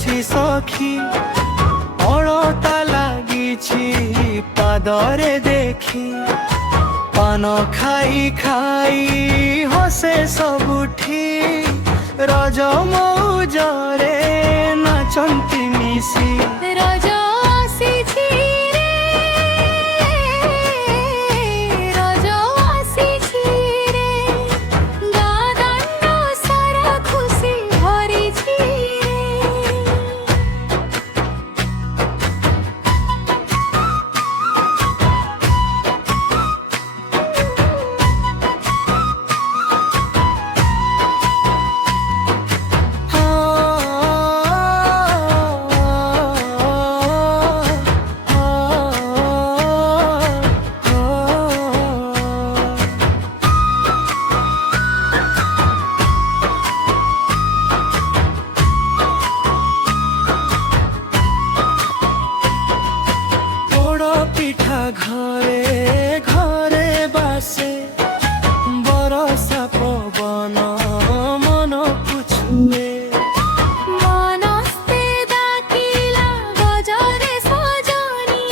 अछि सखी अड़ता लागिछि पादरे देखी पान खाई खाई हसे सबुठी रज मौजरे नाचंती मिसी रज आसीछि रे रज आसीछि रे गादान सारा खुशी भरिछि पिठा घरे घरे बासे बरसा पवन मन पुछुए मनस्ते डाकिला बजरे सजनी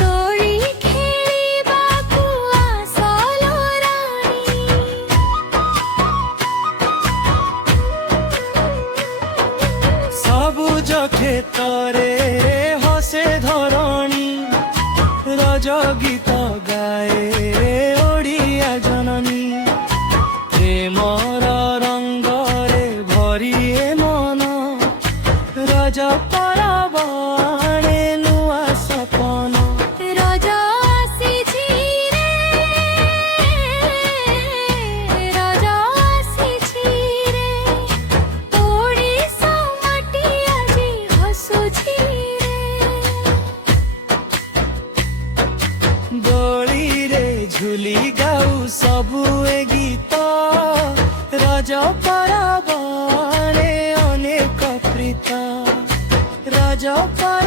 दोली खेलिबाकु आसलो रानी सबुज खेतरे हसे धरणी रज गीत गाए ओडिया जननी प्रेमर रंगरे भरिए मन रज परबाणे नुआ सपन रज आसीछि रे रज आसीछि रे ओडिसा माटी आजी हसुछि दोली रे झुली गाऊ सबु ए गीत रज परबाणे अनेक प्रीत रज पर